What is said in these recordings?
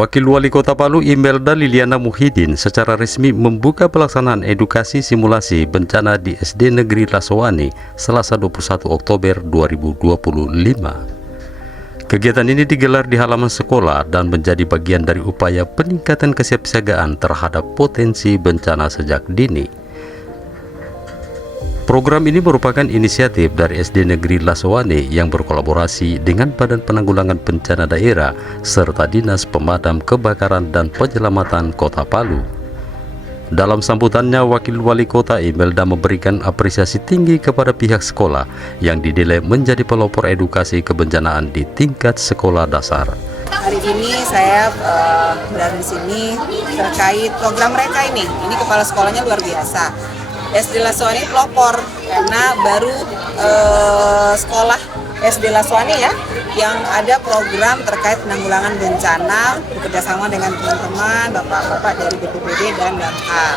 Wakil Wali Kota Palu Imelda Liliana Muhyiddin secara resmi membuka pelaksanaan edukasi simulasi bencana di SD Negeri Lasowani Selasa 21 Oktober 2025. Kegiatan ini digelar di halaman sekolah dan menjadi bagian dari upaya peningkatan kesiapsiagaan terhadap potensi bencana sejak dini. Program ini merupakan inisiatif dari SD Negeri Lasowani yang berkolaborasi dengan Badan Penanggulangan Bencana Daerah serta Dinas Pemadam Kebakaran dan Penyelamatan Kota Palu. Dalam sambutannya, Wakil Wali Kota Imelda memberikan apresiasi tinggi kepada pihak sekolah yang dinilai menjadi pelopor edukasi kebencanaan di tingkat sekolah dasar. Hari ini saya berada di sini terkait program mereka ini. Ini kepala sekolahnya luar biasa. SD Lasowani pelopor karena baru sekolah SD Lasowani ya yang ada program terkait penanggulangan bencana bekerjasama dengan teman-teman bapak-bapak dari BPBD dan Damkar.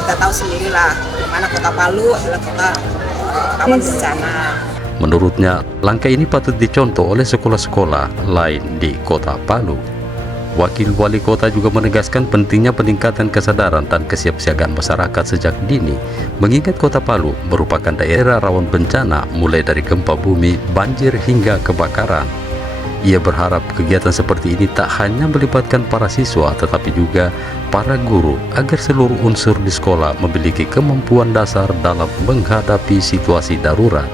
Kita tahu sendirilah di mana Kota Palu adalah kota rawan bencana. Menurutnya, langkah ini patut dicontoh oleh sekolah-sekolah lain di Kota Palu. Wakil Wali Kota juga menegaskan pentingnya peningkatan kesadaran dan kesiapsiagaan masyarakat sejak dini, mengingat Kota Palu merupakan daerah rawan bencana mulai dari gempa bumi, banjir hingga kebakaran. Ia berharap kegiatan seperti ini tak hanya melibatkan para siswa tetapi juga para guru agar seluruh unsur di sekolah memiliki kemampuan dasar dalam menghadapi situasi darurat.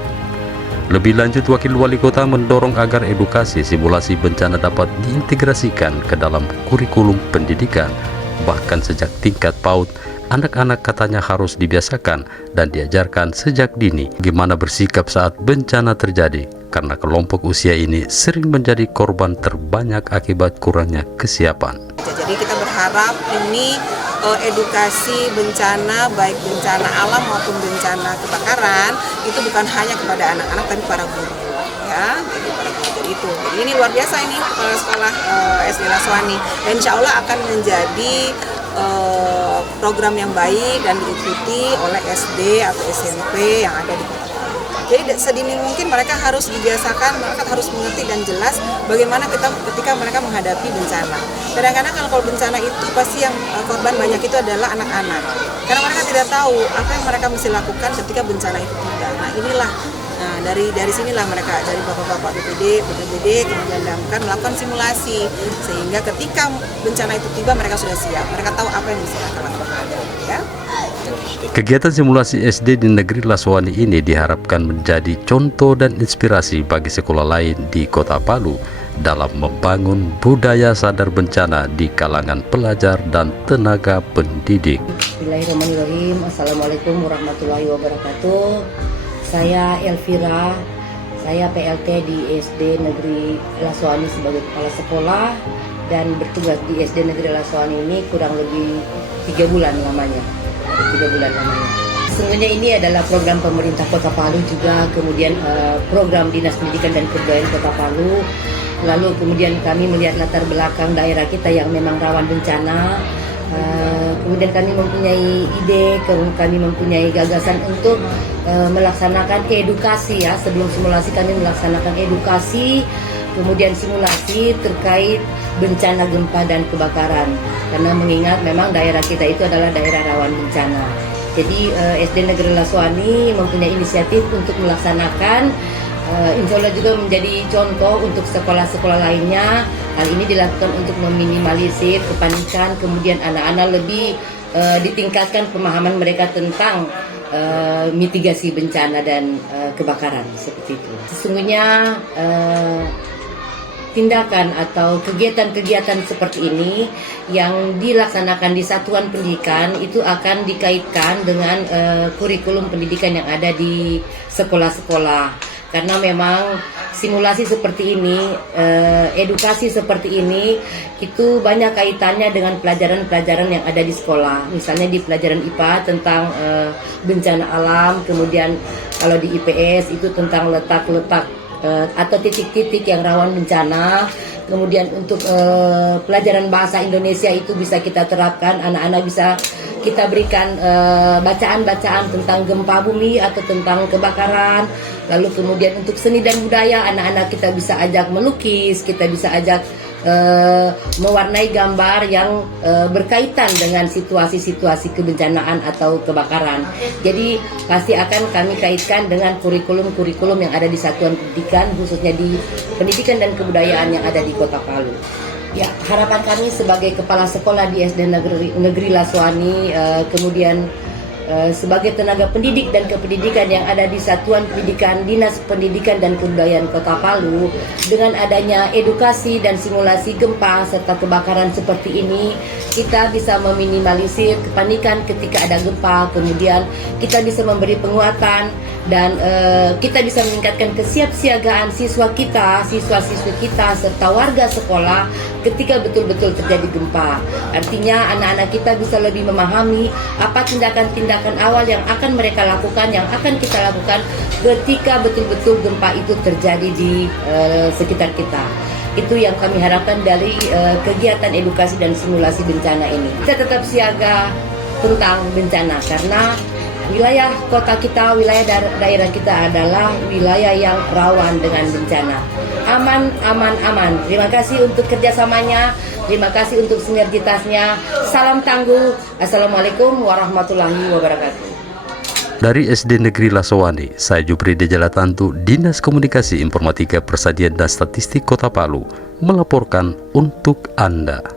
Lebih lanjut, Wakil Wali Kota mendorong agar edukasi simulasi bencana dapat diintegrasikan ke dalam kurikulum pendidikan. Bahkan sejak tingkat PAUD, anak-anak katanya harus dibiasakan dan diajarkan sejak dini gimana bersikap saat bencana terjadi, karena kelompok usia ini sering menjadi korban terbanyak akibat kurangnya kesiapan. Jadi kita berharap ini edukasi bencana, baik bencana alam maupun bencana kebakaran itu bukan hanya kepada anak-anak tapi para guru ya. Jadi para guru itu. Jadi ini luar biasa ini kepala sekolah SD Lasowani dan insya Allah akan menjadi program yang baik dan diikuti oleh SD atau SMP yang ada di Kota Palu. Jadi sedini mungkin mereka harus dibiasakan, mereka harus mengerti dan jelas bagaimana ketika mereka menghadapi bencana. Kadang-kadang kalau bencana itu pasti yang korban banyak itu adalah anak-anak. Karena mereka tidak tahu apa yang mereka mesti lakukan ketika bencana itu tiba. Nah inilah, dari sinilah mereka, dari bapak-bapak BPBD, kemudian Damkar melakukan simulasi. Sehingga ketika bencana itu tiba mereka sudah siap, mereka tahu apa yang mesti mereka lakukan. Ya. Kegiatan simulasi SD di Negeri Lasowani ini diharapkan menjadi contoh dan inspirasi bagi sekolah lain di Kota Palu dalam membangun budaya sadar bencana di kalangan pelajar dan tenaga pendidik. Bismillahirrahmanirrahim. Assalamualaikum warahmatullahi wabarakatuh. Saya Elvira, saya PLT di SD Negeri Lasowani sebagai kepala sekolah dan bertugas di SD Negeri Lasowani ini kurang lebih 3 bulan lamanya. Sesungguhnya ini adalah program pemerintah Kota Palu juga, kemudian program Dinas Pendidikan dan Kebudayaan Kota Palu. Lalu kemudian kami melihat latar belakang daerah kita yang memang rawan bencana. Kemudian kami mempunyai ide, kami mempunyai gagasan untuk melaksanakan edukasi ya. Sebelum simulasi kami melaksanakan edukasi, kemudian simulasi terkait bencana gempa dan kebakaran. Karena mengingat memang daerah kita itu adalah daerah rawan bencana. Jadi SD Negeri Lasowani mempunyai inisiatif untuk melaksanakan, insya Allah juga menjadi contoh untuk sekolah-sekolah lainnya. Hal ini dilakukan untuk meminimalisir kepanikan, kemudian anak-anak lebih ditingkatkan pemahaman mereka tentang mitigasi bencana dan kebakaran seperti itu. Sesungguhnya tindakan atau kegiatan-kegiatan seperti ini yang dilaksanakan di satuan pendidikan itu akan dikaitkan dengan kurikulum pendidikan yang ada di sekolah-sekolah. Karena memang simulasi seperti ini, edukasi seperti ini itu banyak kaitannya dengan pelajaran-pelajaran yang ada di sekolah. Misalnya di pelajaran IPA tentang bencana alam, kemudian kalau di IPS itu tentang letak-letak atau titik-titik yang rawan bencana. Kemudian untuk pelajaran bahasa Indonesia itu bisa kita terapkan, anak-anak bisa kita berikan bacaan-bacaan tentang gempa bumi atau tentang kebakaran. Lalu kemudian untuk seni dan budaya, anak-anak kita bisa ajak melukis, kita bisa ajak mewarnai gambar yang berkaitan dengan situasi-situasi kebencanaan atau kebakaran. Jadi pasti akan kami kaitkan dengan kurikulum-kurikulum yang ada di satuan pendidikan, khususnya di pendidikan dan kebudayaan yang ada di Kota Palu. Ya, harapan kami sebagai kepala sekolah di SD Negeri Laswani, kemudian sebagai tenaga pendidik dan kependidikan yang ada di Satuan Pendidikan Dinas Pendidikan dan Kebudayaan Kota Palu, dengan adanya edukasi dan simulasi gempa serta kebakaran seperti ini, kita bisa meminimalisir kepanikan ketika ada gempa, kemudian kita bisa memberi penguatan dan kita bisa meningkatkan kesiapsiagaan siswa-siswi kita serta warga sekolah ketika betul-betul terjadi gempa. Artinya anak-anak kita bisa lebih memahami apa tindakan-tindakan awal yang akan mereka lakukan, yang akan kita lakukan ketika betul-betul gempa itu terjadi di sekitar kita. Itu yang kami harapkan dari kegiatan edukasi dan simulasi bencana ini. Kita tetap siaga tentang bencana karena wilayah kota kita, wilayah daerah kita adalah wilayah yang rawan dengan bencana. Aman, aman, aman. Terima kasih untuk kerjasamanya, terima kasih untuk sinergitasnya. Salam tangguh. Assalamualaikum warahmatullahi wabarakatuh. Dari SD Negeri Laswani, saya Jupri Dejalatantu, Dinas Komunikasi Informatika Persadiaan dan Statistik Kota Palu, melaporkan untuk Anda.